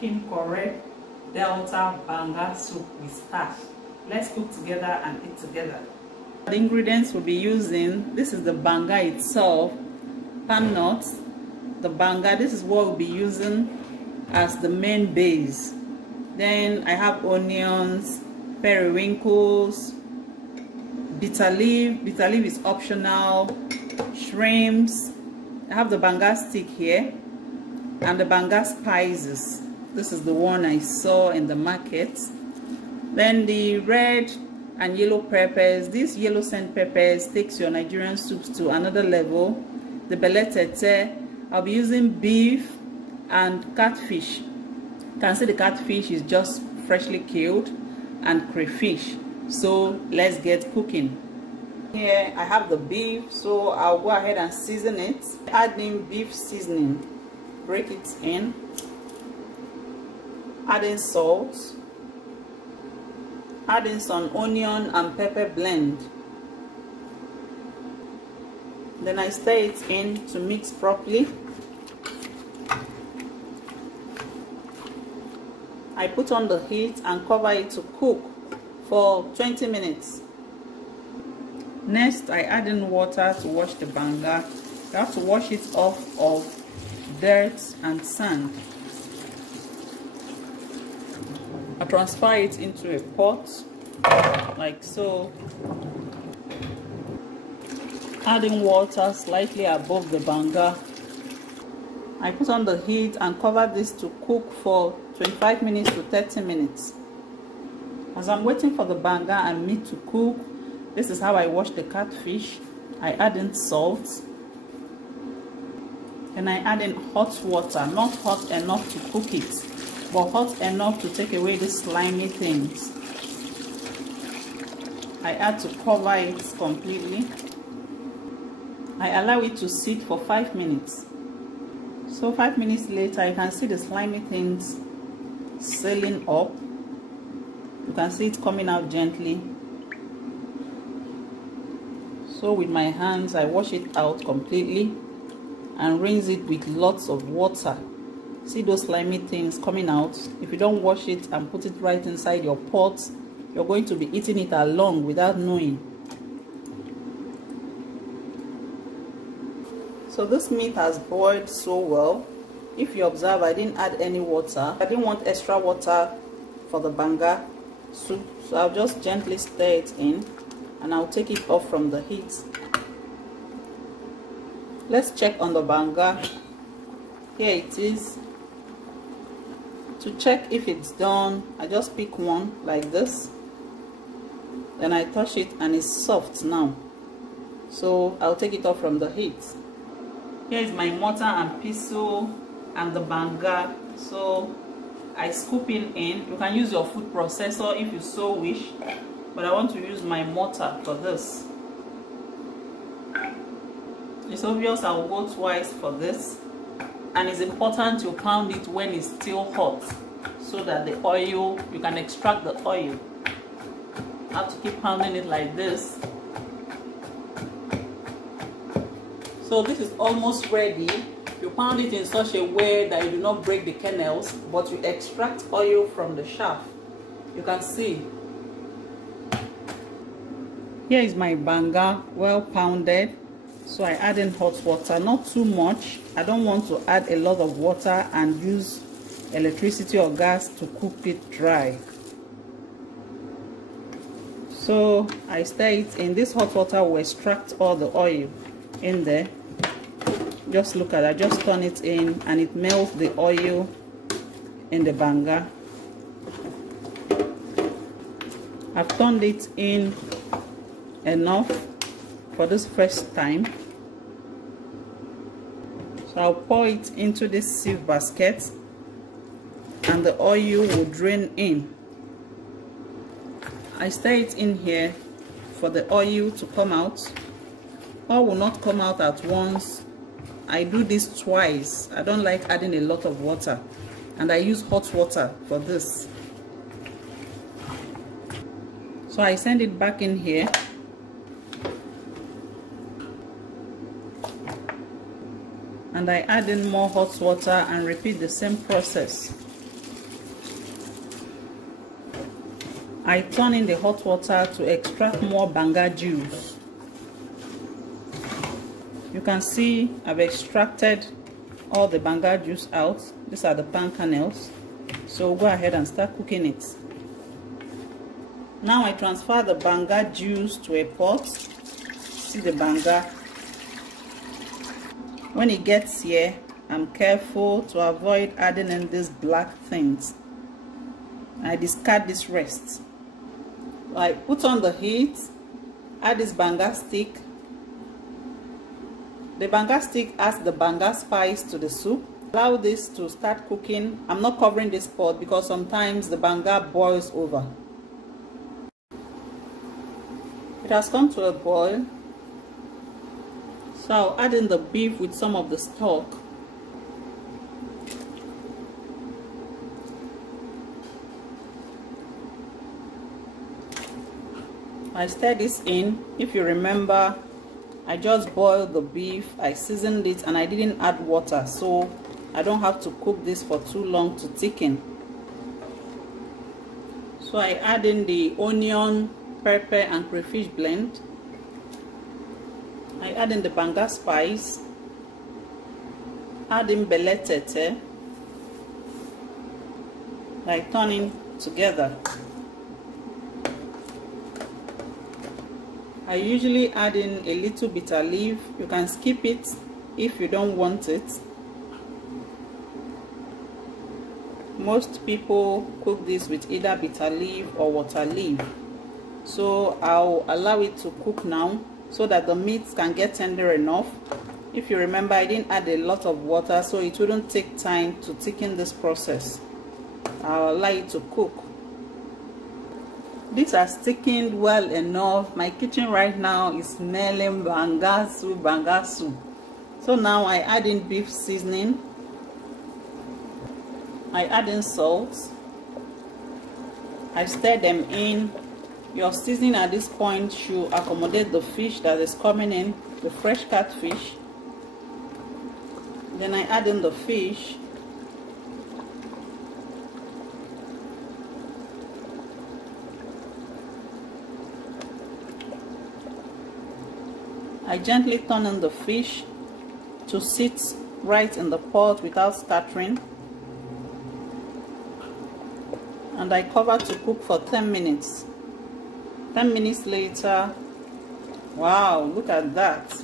making correct Delta Banga soup with starch. Let's cook together and eat together. The ingredients we'll be using, this is the Banga itself, palm nuts, the Banga, this is what we'll be using as the main base. Then I have onions, periwinkles, bitter leaf is optional, shrimps. I have the Banga stick here and the Banga spices. This is the one I saw in the market. Then the red and yellow peppers. These yellow scent peppers takes your Nigerian soups to another level. The Beletete, I'll be using beef and catfish. You can see the catfish is just freshly killed, and crayfish. So let's get cooking. Here I have the beef, so I'll go ahead and season it. Add in beef seasoning, break it in, add in salt, add in some onion and pepper blend. Then I stir it in to mix properly. I put on the heat and cover it to cook for 20 minutes. Next, I add in water to wash the Banga. You have to wash it off of dirt and sand. I transfer it into a pot, like so. Adding water slightly above the Banga. I put on the heat and cover this to cook for 25 minutes to 30 minutes. As I'm waiting for the Banga and meat to cook, this is how I wash the catfish. I add in salt. And I add in hot water, not hot enough to cook it, but hot enough to take away the slimy things. I add to cover it completely. I allow it to sit for 5 minutes. So 5 minutes later, you can see the slimy things sealing up. You can see it coming out gently. So with my hands, I wash it out completely and rinse it with lots of water. See those slimy things coming out? If you don't wash it and put it right inside your pot, you're going to be eating it along without knowing. So this meat has boiled so well. If you observe, I didn't add any water. I didn't want extra water for the Banga soup, so I'll just gently stir it in and I'll take it off from the heat. Let's check on the Banga. Here it is. To check if it's done, I just pick one like this. Then I touch it and it's soft now. So I'll take it off from the heat. Here is my mortar and pestle and the Banga. So I scoop it in. You can use your food processor if you so wish, but I want to use my mortar for this. It's obvious I will go twice for this, and it's important to pound it when it's still hot so that the oil, you can extract the oil. I have to keep pounding it like this. So this is almost ready. You pound it in such a way that you do not break the kernels, but you extract oil from the shaft. You can see. Here is my Banga, well pounded. So I add in hot water, not too much. I don't want to add a lot of water and use electricity or gas to cook it dry. So I stir it in. This hot water will extract all the oil in there. Just look at it, just turn it in and it melts the oil in the Banga. I've turned it in enough for this first time. So I'll pour it into this sieve basket and the oil will drain in. I stir it in here for the oil to come out. Oil will not come out at once. I do this twice. I don't like adding a lot of water, and I use hot water for this. So I send it back in here. And I add in more hot water and repeat the same process. I turn in the hot water to extract more banga juice. You can see I've extracted all the banga juice out. These are the pan kernels. So go ahead and start cooking it. Now I transfer the banga juice to a pot. See the banga. When it gets here, I'm careful to avoid adding in these black things. I discard this rest. I put on the heat, add this banga stick. The banga stick adds the banga spice to the soup. Allow this to start cooking. I'm not covering this pot because sometimes the banga boils over. It has come to a boil. So I'll add in the beef with some of the stock. I stir this in. If you remember, I just boiled the beef, I seasoned it, and I didn't add water, so I don't have to cook this for too long to thicken. So I add in the onion, pepper, and crayfish blend. I add in the banga spice. Add in beletete. I turn in together. I usually add in a little bitter leaf. You can skip it if you don't want it. Most people cook this with either bitter leaf or water leaf. So I'll allow it to cook now so that the meat can get tender enough. If you remember, I didn't add a lot of water, so it wouldn't take time to thicken this process. I'll allow it to cook. This has thickened well enough. My kitchen right now is smelling banga soup, banga soup. So now I add in beef seasoning. I add in salt. I stir them in. Your seasoning at this point should accommodate the fish that is coming in, the fresh catfish. Then I add in the fish. I gently turn on the fish to sit right in the pot without scattering. And I cover to cook for 10 minutes. 10 minutes later, wow, look at that.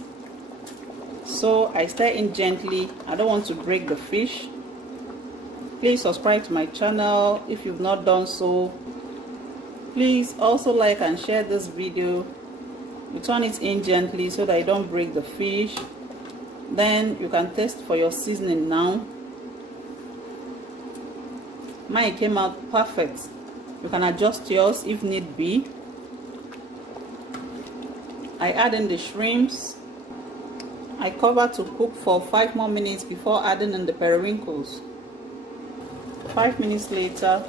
So I stir in gently. I don't want to break the fish. Please subscribe to my channel if you've not done so. Please also like and share this video. You turn it in gently so that you don't break the fish. Then you can taste for your seasoning now. Mine came out perfect. You can adjust yours if need be. I add in the shrimps. I cover to cook for 5 more minutes before adding in the periwinkles. 5 minutes later,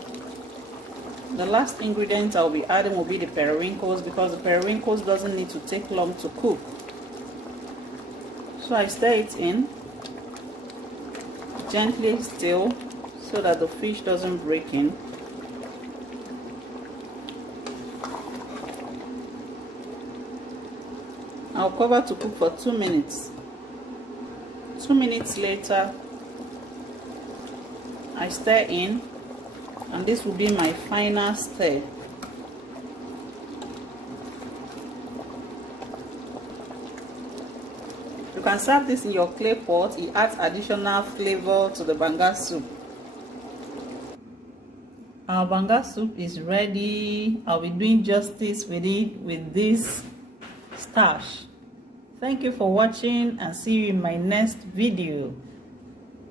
the last ingredient I'll be adding will be the periwinkles, because the periwinkles doesn't need to take long to cook. So I stir it in, gently still, so that the fish doesn't break in. I'll cover to cook for 2 minutes. 2 minutes later, I stir in, and this will be my final stir. You can serve this in your clay pot. It adds additional flavor to the banga soup. Our banga soup is ready. I'll be doing justice with it with this starch. Thank you for watching, and see you in my next video.